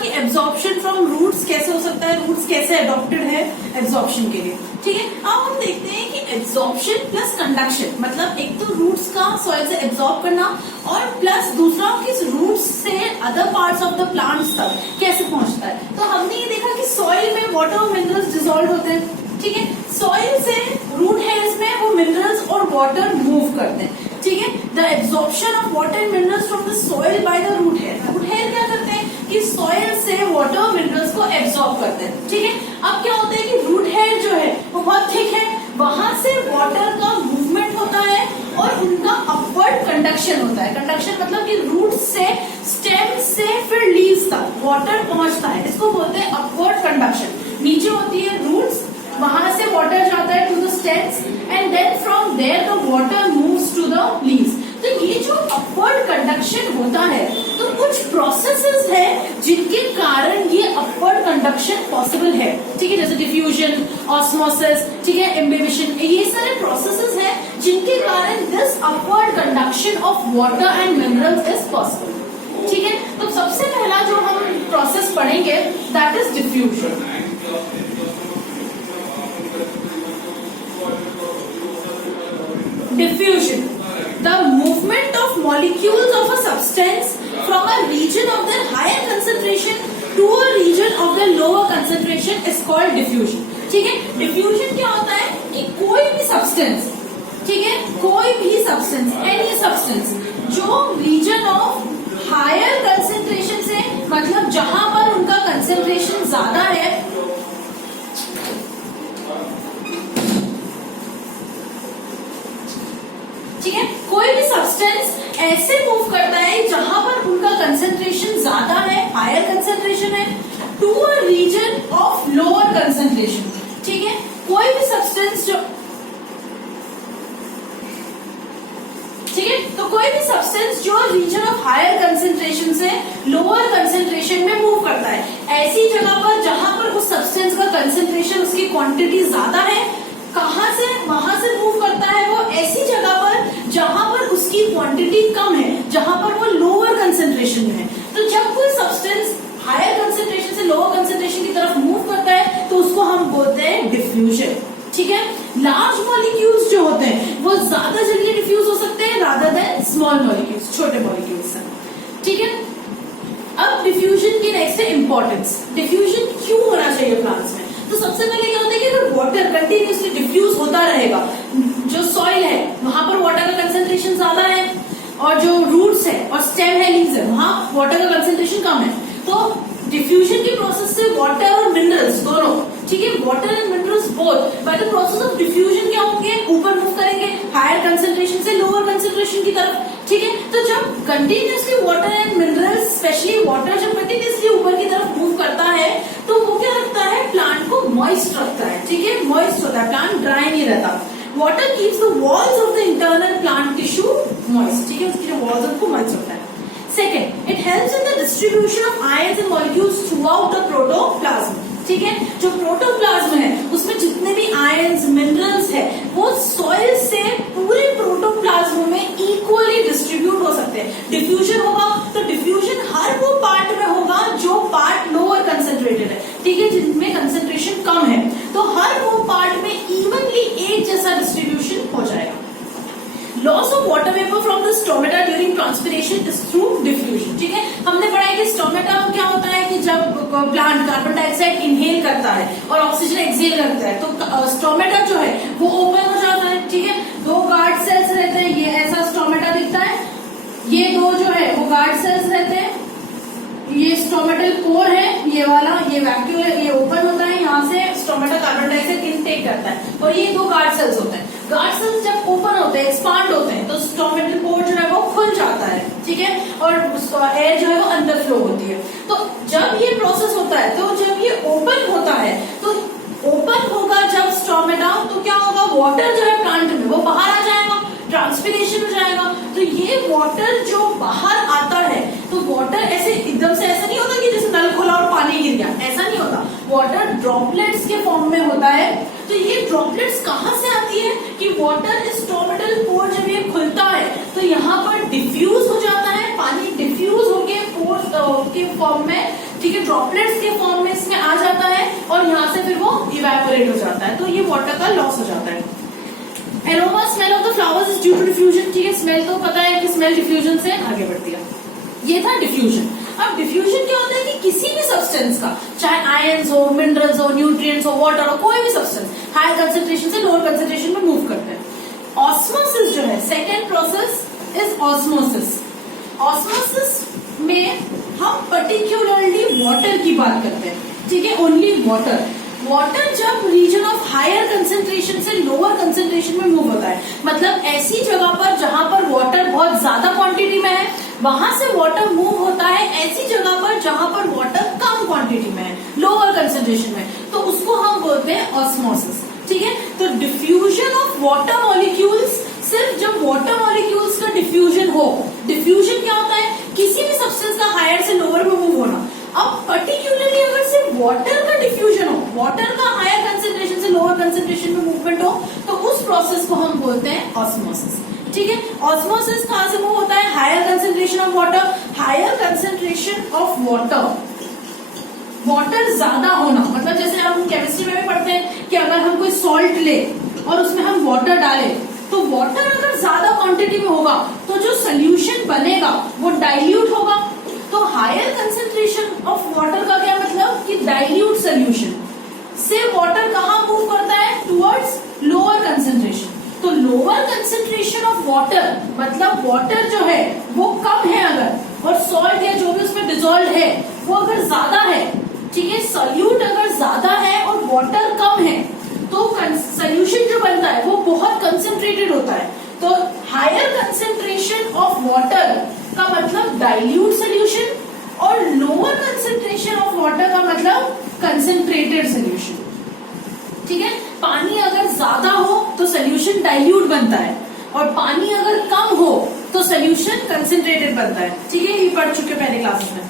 कि absorption from roots कैसे हो सकता है, रूट्स कैसे अडॉप्टेड है एब्जॉर्प्शन के लिए। ठीक है, अब हम देखते हैं कि एब्जॉर्प्शन प्लस कंडक्शन, मतलब एक तो रूट्स का सॉइल से एब्जॉर्ब करना और प्लस दूसरा किस रूट्स से other parts of the plants तक कैसे पहुंचता है। तो हमने ये देखा कि सॉइल में वाटर और मिनरल्स डिसॉल्व होते हैं। ठीक है, सॉइल से रूट हेयर्स में वो मिनरल्स और वाटर मूव करते हैं। ठीक है, the absorption of water and minerals from the soil by the root hair. Root hair क्या करते हैं कि सॉइल से वाटर और मिनरल्स को एब्जॉर्ब करते हैं। ठीक है, अब क्या होता है कि रूट हेयर जो है वो बहुत थिक है, वहां से वाटर का मूवमेंट होता है और उनका अपवर्ड कंडक्शन होता है। कंडक्शन मतलब कि रूट से स्टेम से फिर लीव्स तक वाटर पहुंचता है, इसको बोलते हैं अपवर्ड कंडक्शन। नीचे होती है रूट्स, वहां से वाटर जाता है to the stems and then from there the water moves to the leaves. तो ये जो अपवर्ड कंडक्शन होता है, तो कुछ प्रोसेसेस है जिनके कारण ये अपवर्ड कंडक्शन पॉसिबल है। ठीक है, जैसे डिफ्यूजन, ऑस्मोसिस, ठीक है, इम्बिबिशन, ये सारे प्रोसेसेस हैं जिनके कारण this upward conduction of water and minerals is possible. ठीक है, तो सबसे पहला जो हम प्रोसेस पढ़ेंगे that is diffusion. Diffusion, the movement of molecules of a substance from a region of their higher concentration to a region of their lower concentration is called diffusion. ठीक है, diffusion क्या होता है कि कोई भी substance, ठीक है, कोई भी substance, any substance जो region of higher concentration से, मतलब जहां पर उनका concentration ज्यादा है, ठीक है, कोई भी सब्सटेंस ऐसे मूव करता है जहां पर उनका कंसेंट्रेशन ज्यादा है, हायर कंसेंट्रेशन है, to a region of lower concentration. ठीक है, कोई भी सब्सटेंस जो, ठीक है, तो कोई भी सब्सटेंस जो रीजन ऑफ हायर कंसेंट्रेशन से लोअर कंसेंट्रेशन में मूव करता है, ऐसी जगह पर जहां पर उस सब्सटेंस का कंसेंट्रेशन, उसकी क्वांटिटी ज्यादा है, कहां से, वहां से मूव करता है वो ऐसी जगह पर जहां पर उसकी क्वांटिटी कम है, जहां पर वो लोअर कंसेंट्रेशन में है। तो जब कोई सब्सटेंस हायर कंसेंट्रेशन से लोअर कंसेंट्रेशन की तरफ मूव करता है तो उसको हम बोलते हैं डिफ्यूजन। ठीक है, लार्ज मॉलिक्यूल्स जो होते हैं वो ज्यादा जल्दी डिफ्यूज हो सकते हैं रादर देन स्मॉल मॉलिक्यूल्स, छोटे मॉलिक्यूल्स। ठीक है, अब डिफ्यूजन की नेक्स्ट है इंपॉर्टेंस। डिफ्यूजन क्यों होना चाहिए प्लांट्स में? तो सबसे पहले क्या होता है कि अगर वाटर कंटिन्यूसली डिफ्यूज होता रहेगा, जो सॉइल है वहां पर वाटर का कंसेंट्रेशन ज्यादा है और जो रूट्स है और स्टेम है, लीव्स है, वहां वाटर का कंसेंट्रेशन कम है, तो डिफ्यूजन के प्रोसेस से वाटर और मिनरल्स दोनों, ठीक है, water and minerals both by the process of diffusion क्या होंगे, ऊपर मूव करेंगे हायर कंसेंट्रेशन से लोअर कंसेंट्रेशन की तरफ। ठीक है, तो जब continuously water and minerals, specially water जब कंटिन्यूसली ऊपर की तरफ मूव करता है तो वो क्या रखता है, प्लांट को मॉइस्ट रखता है। ठीक है, मॉइस्ट होता है, प्लांट ड्राई नहीं रहता। Water keeps the walls of the internal plant tissue moist. ठीक है, उसकी जो वॉल्स है उनको मॉइस्ट रखता है। Second, it helps in the distribution of ions and molecules through out the protoplasm. ठीक है, जो प्रोटोप्लाज्म है उसमें जितने भी आयंस, मिनरल्स है, वो सॉइल से पूरे प्रोटोप्लाज्म में इक्वली डिस्ट्रीब्यूट हो सकते हैं। डिफ्यूजन होगा तो डिफ्यूजन हर वो पार्ट में होगा जो पार्ट लोअर कंसेंट्रेटेड है, ठीक है, जिनमें कंसेंट्रेशन कम है, तो हर वो पार्ट में इवनली एक जैसा डिस्ट्रीब्यूशन हो जाएगा। Loss of water vapour from the stomata during transpiration is through diffusion. ठीक है, हमने पढ़ा है कि स्टोमेटा में क्या होता है कि जब प्लांट कार्बन डाइऑक्साइड इनहेल करता है और ऑक्सीजन एक्सहेल करता है तो स्टोमेटा जो है वो ओपन हो जाता है। ठीक है, दो गार्ड सेल्स रहते हैं, ये ऐसा स्टोमेटा दिखता है, ये दो जो है वो गार्ड सेल्स रहते हैं, ये स्टोमेटल कोर है, ये वाला, ये वैक्यूल है, ये ओपन होता है, यहाँ से स्टोमेटा कार्बन डाइऑक्साइड इनटेक करता है, और ये दो गार्ड सेल्स होते हैं। गार्ड सेल्स जब ओपन होते हैं, एक्सपांड होते हैं, तो स्टोमेटल कोर जो है वो खुल जाता है। ठीक है, और एयर जो है वो अंदर फ्लो होती है। तो जब ये प्रोसेस होता है, तो जब ये ओपन होता है, तो ओपन होगा जब स्टोमेटा, तो क्या होगा, वाटर जो है प्लांट में वो बाहर आ जाएगा, ट्रांसपिरेशन हो जाएगा। तो ये वाटर जो बाहर आता है, तो वाटर ऐसे एकदम से ऐसा नहीं होता कि जैसे नल खोला और पानी गिर गया, ऐसा नहीं होता, वाटर ड्रॉपलेट्स के फॉर्म में होता है। तो ये ड्रॉपलेट्स कहाँ से आती है कि वाटर स्टोमेटल पोर जब ये खुलता है तो यहाँ पर डिफ्यूज हो जाता है, पानी डिफ्यूज होके पोर के फॉर्म में ठीक है, ड्रॉपलेट्स के फॉर्म में इसमें आ जाता है और यहाँ से फिर वो इवेपोरेट हो जाता है, तो ये वाटर का लॉस हो जाता है। Aroma smell of the flowers is due to diffusion. ठीक है, स्मेल तो पता है कि स्मेल डिफ्यूजन से आगे बढ़ती है, ये था डिफ्यूजन। अब डिफ्यूजन क्या होता है कि किसी भी सब्सटेंस का, चाहे आयंस हो, मिनरल्स हो, न्यूट्रिएंट्स हो, वाटर हो, कोई भी सब्सटेंस हाई कंसेंट्रेशन से लोअर कंसेंट्रेशन में मूव करते हैं। ऑस्मोसिस जो है, second process is osmosis. Osmosis में हम पर्टिकुलरली वाटर की बात करते हैं। ठीक है, ओनली वाटर। वाटर जब रीजन ऑफ हायर कंसेंट्रेशन से लोअर कंसेंट्रेशन में मूव होता है, मतलब ऐसी जगह पर जहां पर वाटर बहुत ज्यादा क्वांटिटी में है वहां से वाटर मूव होता है ऐसी जगह पर जहां पर वाटर कम क्वांटिटी में है, लोअर कंसेंट्रेशन में, तो उसको हम बोलते हैं ऑस्मोसिस। ठीक है, तो डिफ्यूजन ऑफ वाटर मॉलिक्यूल्स, सिर्फ जब वाटर मॉलिक्यूल्स का डिफ्यूजन हो, डिफ्यूजन क्या होता है, किसी भी सब्सटेंस का हायर से लोअर में मूव होना। अब पर्टिकुलरली अगर सिर्फ वाटर का डिफ्यूजन हो, वाटर का हायर कंसेंट्रेशन से लोअर कंसेंट्रेशन में मूवमेंट हो, तो उस प्रोसेस को हम बोलते हैं ऑस्मोसिस। ठीक है, ऑस्मोसिस कहां से मूव होता है, higher concentration of water. Higher concentration of water, water ज्यादा होना, मतलब जैसे हम केमिस्ट्री में भी पढ़ते हैं कि अगर हम कोई सॉल्ट ले और उसमें हम वाटर डालें, तो वाटर अगर ज्यादा क्वांटिटी में होगा तो जो सोल्यूशन बनेगा वो डाइल्यूट होगा। तो हायर कंसेंट्रेशन ऑफ वाटर का क्या मतलब कि डाइल्यूट सोल्यूशन से वाटर कहाँ मूव करता है, टुवर्ड्स लोअर कंसेंट्रेशन। तो लोअर कंसेंट्रेशन ऑफ वाटर मतलब वाटर जो है वो कम है अगर, और सॉल्ट या जो भी उसमें डिजोल्व है वो अगर ज्यादा है, ठीक है, सोल्यूट अगर ज्यादा है और वाटर कम है, तो सोल्यूशन जो बनता है वो बहुत कंसेंट्रेटेड होता है। तो हायर कंसेंट्रेशन ऑफ वाटर का मतलब डाइल्यूट सोल्यूशन, और लोअर कंसेंट्रेशन ऑफ वाटर का मतलब कंसेंट्रेटेड सोल्यूशन। ठीक है, पानी अगर ज्यादा हो तो सोल्यूशन डाइल्यूट बनता है, और पानी अगर कम हो तो सोल्यूशन कंसेंट्रेटेड बनता है। ठीक है, ये पढ़ चुके पहले क्लासेस में।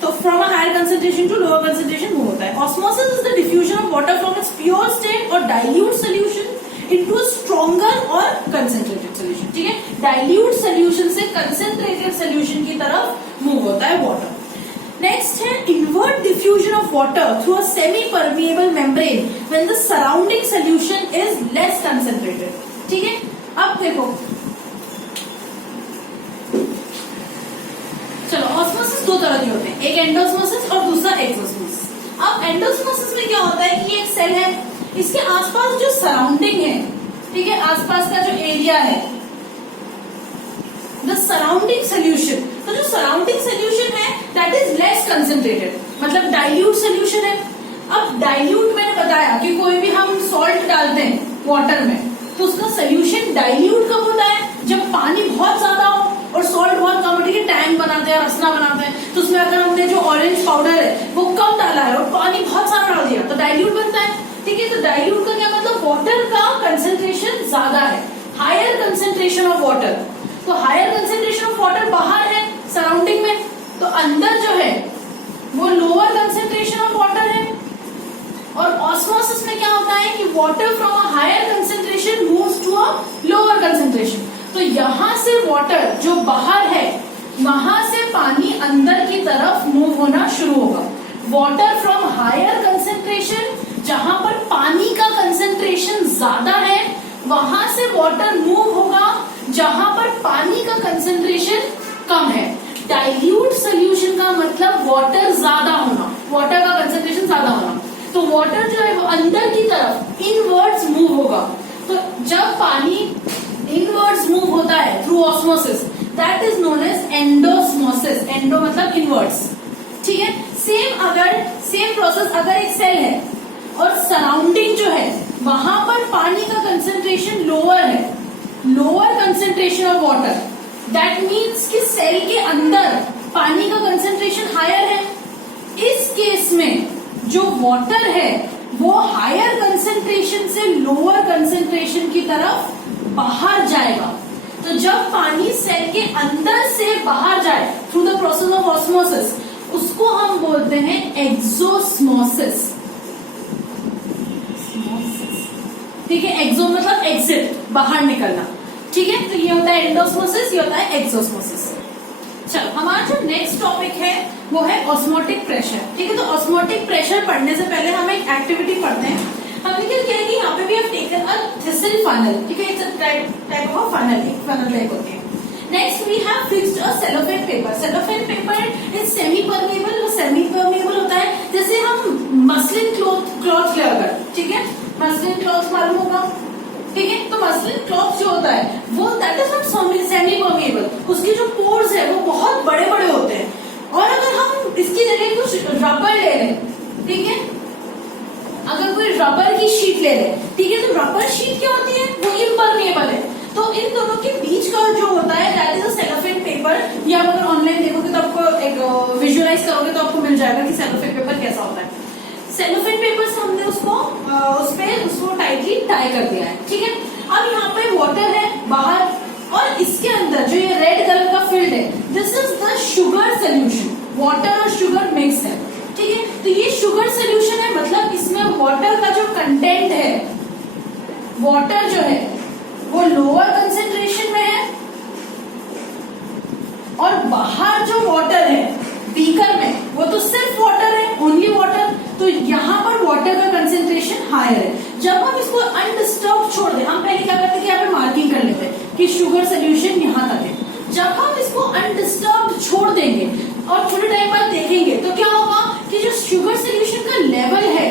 तो from a higher concentration to lower concentration वो होता है। Osmosis is the diffusion of water from its pure state और dilute solution into a stronger और कंसेंट्रेटेड सोल्यूशन। ठीक है, डाइल्यूट सोल्यूशन से कंसेंट्रेटेड सोल्यूशन की तरफ मूव होता है वाटर। नेक्स्ट है inward diffusion of water through a semi permeable membrane when the surrounding solution is less concentrated. ठीक है, अब देखो, चलो ऑस्मोसिस दो तरह के होते हैं, एक एंडोस्मोसिस और दूसरा एक्सोस्मोसिस। अब एंडोस्मोसिस में क्या होता है कि ये एक सेल है, इसके आसपास जो सराउंडिंग है, ठीक है, आसपास का जो एरिया है, द सराउंडिंग सोल्यूशन, तो जो सराउंडिंग सोल्यूशन है दैट इज लेस कंसेंट्रेटेड, मतलब डाइल्यूट सोल्यूशन है। अब डाइल्यूट मैंने बताया कि कोई भी हम सॉल्ट डालते हैं वाटर में तो उसका सोल्यूशन डाइल्यूट कब होता है, जब पानी बहुत ज्यादा हो और सॉल्ट बहुत कम। ठीक है, टैंक बनाते हैं, रसना बनाते हैं, तो उसमें अगर हमने जो ऑरेंज पाउडर है वो कम डाला है और पानी बहुत सारा डाल दिया तो डाइल्यूट बनता है। ठीक है, तो डाइल्यूट का क्या मतलब, वाटर का कंसेंट्रेशन ज्यादा है, हायर कंसेंट्रेशन ऑफ वाटर। तो हायर कंसेंट्रेशन ऑफ वाटर बाहर है सराउंडिंग में, तो अंदर जो है वो लोअर कंसेंट्रेशन ऑफ वाटर है। और ऑस्मोसिस में क्या होता है कि water from a higher concentration moves to a lower concentration. तो यहां से वाटर जो बाहर है वहां से पानी अंदर की तरफ मूव होना शुरू होगा। वाटर फ्रॉम हायर कंसेंट्रेशन, जहां पर पानी का कंसेंट्रेशन ज्यादा है वहां से वाटर मूव होगा जहां पर पानी का कंसेंट्रेशन कम है। डाइल्यूट सोल्यूशन का मतलब वाटर ज्यादा होना, वाटर का कंसेंट्रेशन ज्यादा होना। तो वाटर जो है वो अंदर की तरफ इनवर्ड्स मूव होगा। तो जब पानी इनवर्ड्स मूव होता है through osmosis, that is known as endosmosis. Endo मतलब इनवर्ड्स। ठीक है, सेम प्रोसेस, अगर एक सेल है और सराउंडिंग जो है वहां पर पानी का कंसेंट्रेशन लोअर है, lower concentration of water, that means कि सेल के अंदर पानी का कंसेंट्रेशन हायर है। इस केस में जो वाटर है वो हायर कंसेंट्रेशन से लोअर कंसेंट्रेशन की तरफ बाहर जाएगा। तो जब पानी सेल के अंदर से बाहर जाए through the process of osmosis, उसको हम बोलते हैं एक्सोस्मोसिस। ठीक है, एक्सो मतलब एग्जिट, बाहर निकलना। ठीक है, तो ये होता है एंडोस्मोसिस, ये होता है एक्सोस्मोसिस। चलो हमारा जो नेक्स्ट टॉपिक है वो है ऑस्मोटिक प्रेशर। ठीक है, तो ऑस्मोटिक प्रेशर पढ़ने से पहले हम एक एक्टिविटी पढ़ते हैं। हमने क्या किया कि यहाँ पे भी हम टेकन अ थिसल फनल। ठीक है, it's a type of funnel, एक फनल टाइप होती है। Next we have fixed a cellophane paper. Cellophane paper is semi permeable. वो सेमी परमेबल होता है जैसे हम मसलिन क्लॉथ ले अगर, ठीक है, मसलिन क्लॉथ मालूम होगा, ठीक है, तो मसलिन क्लॉथ जो होता है वो that is not semi permeable, उसके जो पोर्स है वो बहुत बड़े बड़े होते हैं। और अगर हम इसकी जगह कुछ रबर ले लें, ठीक है, अगर कोई रबर की शीट ले लें, ठीक है, तो रबर शीट क्या होती है, वो इम्परमेबल है। तो इन दोनों के बीच का जो होता है that is a cellophane paper. या अगर ऑनलाइन देखोगे तो आपको एक विजुअलाइज करोगे तो आपको मिल जाएगा कि सेलोफेन पेपर कैसा होता है। सेलोफेन पेपर से हमने उसको टाइटली टाई कर दिया है। ठीक है, अब यहाँ पे वाटर है बाहर और इसके अंदर जो ये रेड कलर का फील्ड है, this is the sugar solution. Water और शुगर मिक्स है। ठीक है, तो ये शुगर सोल्यूशन है, मतलब इसमें वाटर का जो कंटेंट है, वाटर जो है वो लोअर कंसेंट्रेशन में है और बाहर जो वाटर है बीकर में वो तो सिर्फ वाटर है, ओनली वाटर। तो यहाँ पर वाटर का कंसेंट्रेशन हायर है। जब हम इसको अनडिस्टर्ब छोड़ दें, हम पहले क्या करते हैं कि यहाँ पे मार्किंग कर लेते हैं कि शुगर सोल्यूशन यहाँ तक है। जब हम इसको अनडिस्टर्ब छोड़ देंगे और थोड़े टाइम बाद देखेंगे तो क्या होगा कि जो शुगर सोल्यूशन का लेवल है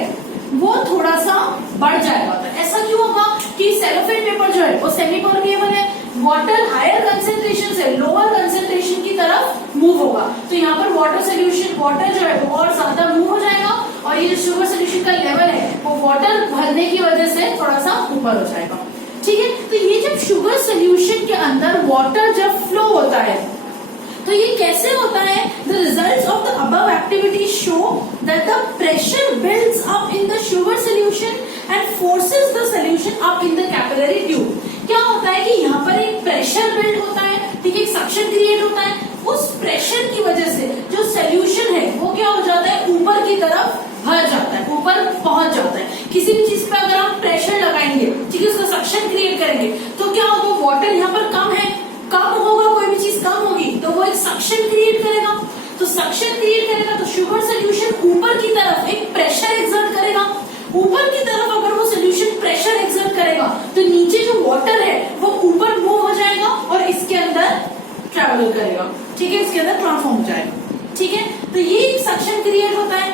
वो थोड़ा सा बढ़ जाएगा। तो ऐसा क्यों होगा कि सेलोफेन पेपर जो है वो सेमी परमेबल है, वाटर हायर कंसेंट्रेशन से लोअर कंसेंट्रेशन की तरफ मूव होगा। तो यहाँ पर वाटर जो है वो और ज्यादा मूव हो जाएगा और ये जो शुगर सोल्यूशन का लेवल है वो वाटर भरने की वजह से थोड़ा सा ऊपर हो जाएगा। ठीक है, तो ये जब शुगर सोल्यूशन के अंदर वाटर जब फ्लो होता है तो ये कैसे होता है? The results of the above activity show that the pressure builds up in the sugar solution and forces the solution up in the capillary tube. क्या होता है कि यहाँ पर एक प्रेशर बिल्ड होता है, ठीक है, एक सक्शन क्रिएट होता है। उस प्रेशर की वजह से जो सोल्यूशन है वो क्या हो जाता है, ऊपर की तरफ भर जाता है, ऊपर पहुंच जाता है। किसी भी चीज पे अगर हम प्रेशर लगाएंगे, ठीक है, उसका सक्शन क्रिएट करेंगे तो क्या होगा, वाटर यहाँ पर कम है, कम होगा, कोई भी चीज कम होगी तो वो एक सक्शन क्रिएट करेगा। तो सक्शन क्रिएट करेगा तो शुगर सोल्यूशन ऊपर की तरफ एक प्रेशर एक्सर्ट करेगा। ऊपर की तरफ अगर वो सोल्यूशन प्रेशर एक्सर्ट करेगा तो नीचे जो वाटर है वो ऊपर मूव हो जाएगा और इसके अंदर ट्रेवल करेगा। ठीक है, इसके अंदर ट्रांसफॉर्म हो जाएगा। ठीक है, तो ये एक सक्शन क्रिएट होता है।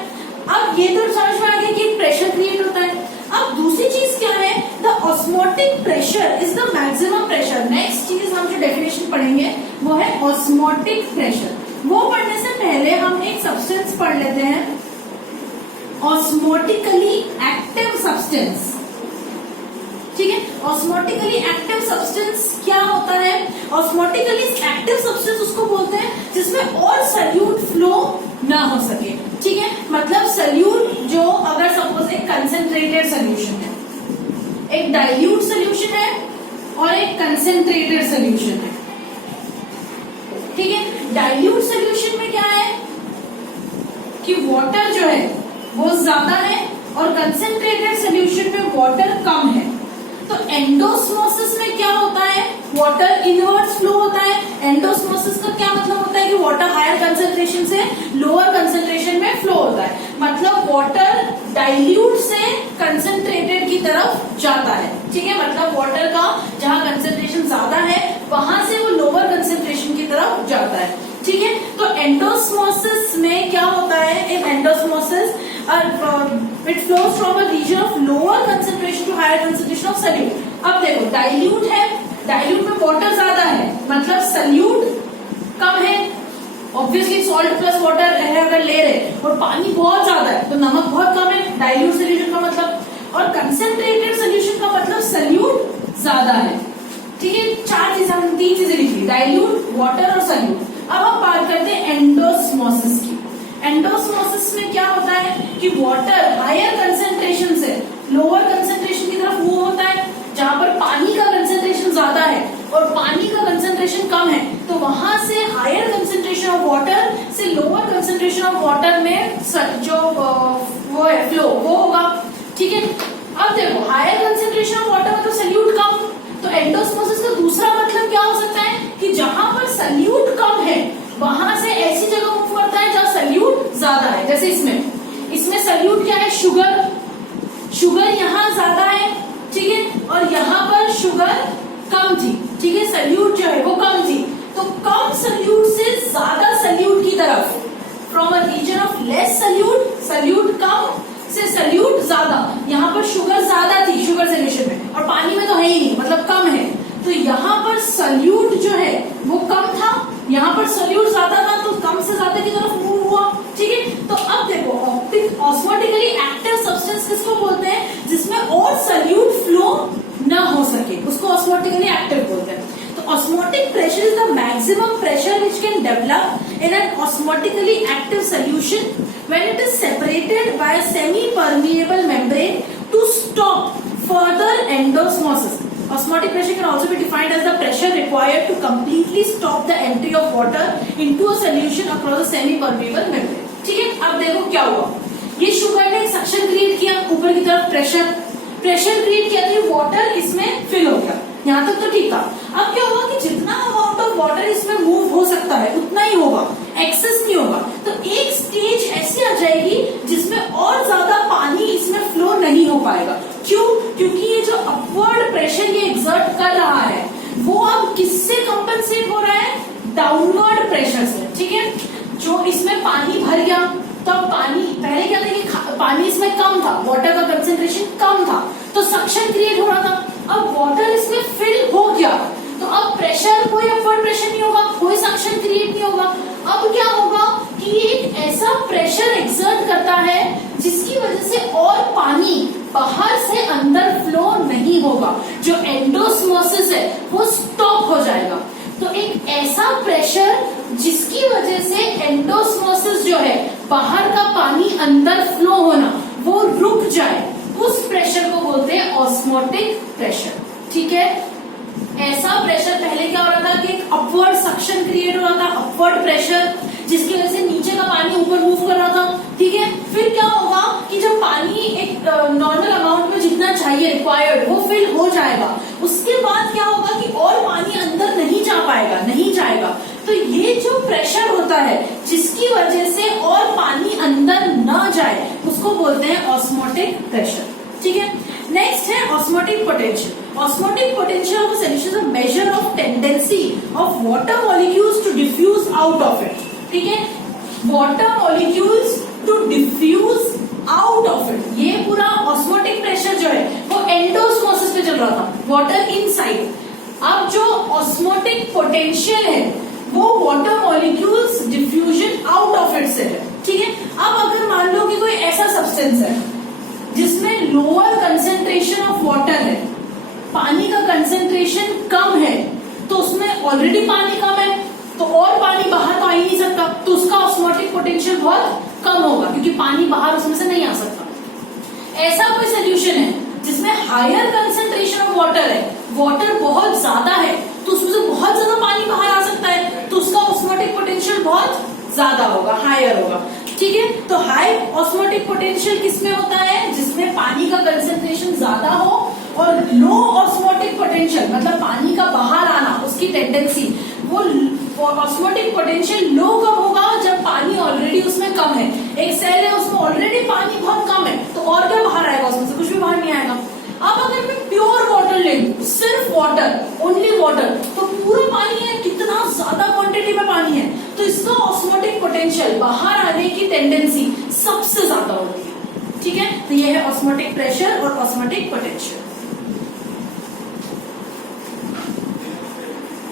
अब ये तो समझ में आ गया कि प्रेशर क्रिएट होता है। अब दूसरी चीज क्या है, the osmotic pressure is the maximum pressure. Next चीज हम जो डेफिनेशन पढ़ेंगे वो है ऑस्मोटिक प्रेशर। वो पढ़ने से पहले हम एक सब्सटेंस पढ़ लेते हैं, ऑस्मोटिकली एक्टिव सब्सटेंस। ठीक है, ऑस्मोटिकली एक्टिव सब्सटेंस क्या होता है? ऑस्मोटिकली एक्टिव सब्सटेंस उसको बोलते हैं जिसमें और सल्यूट फ्लो ना हो सके। ठीक है, मतलब सल्यूट जो अगर सपोज एक कंसेंट्रेटेड सोल्यूशन है, एक डाइल्यूट सोल्यूशन है और एक कंसेंट्रेटेड सोल्यूशन है। ठीक है, डाइल्यूट सोल्यूशन में क्या है कि वाटर जो है वो ज्यादा है और कंसेंट्रेटेड सोल्यूशन में वाटर कम है। तो एंडोस्मोसिस में क्या होता है, वाटर इनवर्स फ्लो होता है। एंडोस्मोसिस का क्या मतलब होता है कि वाटर हायर कंसेंट्रेशन से लोअर कंसेंट्रेशन में फ्लो होता है, मतलब वाटर डाइल्यूट से कंसेंट्रेटेड की तरफ जाता है। ठीक है, मतलब वाटर का जहां कंसेंट्रेशन ज्यादा है वहां से वो लोअर कंसेंट्रेशन की तरफ जाता है। ठीक है, तो एंडोस्मोसिस में क्या होता है, in endosmosis it flows from a region of lower concentration to higher concentration of solute. अब देखो डाइल्यूट है, डाइल्यूट में वाटर ज्यादा है मतलब सल्यूट कम है। ऑब्वियसली सॉल्ट प्लस वाटर है अगर ले रहे और पानी बहुत ज्यादा है तो नमक बहुत कम है, डाइल्यूट सोल्यूशन का मतलब। और कंसेंट्रेटेड सोल्यूशन का मतलब सल्यूट ज्यादा है। ठीक है, तीन चीजें लिखी, डाइल्यूट, वाटर और सल्यूट। अब हम बात करते हैं एंडोस्मोसिस की। एंडोस्मोसिस में क्या होता है कि वाटर हायर कंसेंट्रेशन से लोअर कंसेंट्रेशन की तरफ मूव होता है। जहां पर पानी का कंसेंट्रेशन ज्यादा है और पानी का कंसेंट्रेशन कम है तो वहां से हायर कंसेंट्रेशन ऑफ वाटर से लोअर कंसेंट्रेशन ऑफ वाटर में जो वो है फ्लो वो होगा। ठीक है, अब देखो हायर कंसेंट्रेशन ऑफ वाटर मतलब सल्यूट कम, तो एंडोस्मोसिस का दूसरा मतलब क्या हो सकता है कि जहां पर सल्यूट कम है वहां से ऐसी जगह मूव करता है जहां सल्यूट ज्यादा है। जैसे इसमें सल्यूट क्या है, शुगर यहाँ ज्यादा है, ठीक है, और यहाँ पर शुगर कम थी, ठीक है, सल्यूट जो है वो कम थी। तो कम सल्यूट से ज्यादा सल्यूट की तरफ, from a region of less solute कम से सल्यूट ज्यादा, यहाँ पर शुगर ज्यादा थी शुगर सोल्यूशन में, और पानी में तो है ही नहीं, मतलब कम है, तो यहाँ पर सल्यूट जो है वो कम था, यहाँ पर सल्यूट ज्यादा था, तो कम से ज्यादा की तरफ मूव हुआ, ठीक है। तो अब देखो ऑस्मोटिकली एक्टिव सब्सटेंस किसको बोलते हैं, जिसमें और सल्यूट फ्लो ना हो सके, उसको ऑस्मोटिकली एक्टिव बोलते हैं। तो osmotic pressure is the maximum pressure which can develop in an osmotically active solution when it is separated by a semi permeable membrane to stop further endosmosis. Osmotic pressure can also be defined as the pressure required to completely stop the entry of water into a solution across a semi-permeable membrane। ठीक है, अब देखो क्या हुआ, ये sugar ने suction create किया, ऊपर की तरफ प्रेशर क्रिएट किया, तो वाटर इसमें फिल हो गया, यहाँ तक तो ठीक था। अब क्या होगा कि जितना अमाउंट ऑफ वाटर इसमें मूव हो सकता है उतना ही होगा, एक्सेस नहीं होगा। तो एक स्टेज ऐसी आ जाएगी जिसमें और ज्यादा पानी इसमें फ्लो नहीं हो पाएगा। क्यों? क्योंकि ये जो अपवर्ड प्रेशर ये एक्सर्ट कर रहा है वो अब किससे कंपनसेट हो रहा है, डाउनवर्ड प्रेशर से, ठीक है। जो इसमें पानी भर गया, तो अब पानी पहले क्या था कि पानी इसमें कम था, वाटर का कंसेंट्रेशन कम था, तो सक्शन क्रिएट हो रहा था। अब वाटर इसमें फिल हो गया, तो अब प्रेशर, कोई अपवर्ड प्रेशर नहीं होगा, कोई सक्शन क्रिएट नहीं होगा। अब क्या होगा कि एक ऐसा प्रेशर एक्सर्ट करता है जिसकी वजह से और पानी बाहर से अंदर फ्लो नहीं होगा, जो एंडोस्मोसिस है वो स्टॉप हो जाएगा। तो एक ऐसा प्रेशर जिसकी वजह से एंडोस्मोसिस जो है, बाहर का पानी अंदर फ्लो होना, वो रुक जाए, उस प्रेशर को बोलते हैं ऑस्मोटिक प्रेशर, ठीक है। ऐसा प्रेशर पहले क्या हो रहा था कि एक अपवर्ड सक्शन क्रिएट हो रहा था, अपवर्ड प्रेशर, जिसकी वजह से नीचे का पानी ऊपर मूव कर रहा था, ठीक है। फिर क्या होगा कि जब पानी एक नॉर्मल अमाउंट में जितना चाहिए रिक्वायर्ड वो फिल हो जाएगा, उसके बाद क्या होगा कि और पानी अंदर नहीं जाएगा। तो ये जो प्रेशर होता है जिसकी वजह से और पानी अंदर न जाए, उसको बोलते हैं ऑस्मोटिक प्रेशर, ठीक है। नेक्स्ट है osmotic potential. Osmotic potential of a solution is a measure of tendency of water molecules to diffuse out of it, ठीक है। Water molecules to diffuse out of it, ये पूरा ऑस्मोटिक प्रेशर जो है वो एंडोस्मोसिस पे चल रहा था, वाटर इनसाइड। अब जो ऑस्मोटिक पोटेंशियल है वो water molecules diffusion out of it से है, ठीक है। अब अगर मान लो कि कोई ऐसा सब्सटेंस है जिसमें लोअर कंसेंट्रेशन ऑफ वाटर है, पानी का कंसेंट्रेशन कम है, तो उसमें ऑलरेडी पानी कम है, तो और पानी बाहर तो आ ही नहीं सकता, तो उसका ऑस्मोटिक पोटेंशियल बहुत कम होगा, क्योंकि पानी बाहर उसमें से नहीं आ सकता। ऐसा कोई सोल्यूशन है जिसमें हायर कंसेंट्रेशन ऑफ वाटर है, वाटर बहुत ज्यादा है, तो उसमें से बहुत ज्यादा पानी बाहर आ सकता है, तो उसका ऑस्मोटिक पोटेंशियल बहुत ज्यादा होगा, हायर होगा, ठीक है। तो हाई ऑस्मोटिक पोटेंशियल किसमें होता है, जिसमें पानी का कंसेंट्रेशन ज्यादा हो, और लो ऑस्मोटिक पोटेंशियल मतलब पानी का बाहर आना, उसकी टेंडेंसी, वो ऑस्मोटिक पोटेंशियल लो कब होगा, जब पानी ऑलरेडी उसमें कम है। एक सेल है उसमें ऑलरेडी पानी बहुत कम है, तो और क्या बाहर आएगा, उसमें से कुछ भी बाहर नहीं आएगा। अब अगर मैं प्योर वाटर ले लूं, सिर्फ वाटर, ओनली वाटर, तो पूरा पानी है, कितना ज्यादा क्वांटिटी में पानी है, तो इसका ऑस्मोटिक पोटेंशियल, बाहर आने की टेंडेंसी सबसे ज्यादा होती है, ठीक है। तो ये है ऑस्मोटिक प्रेशर और ऑस्मोटिक पोटेंशियल।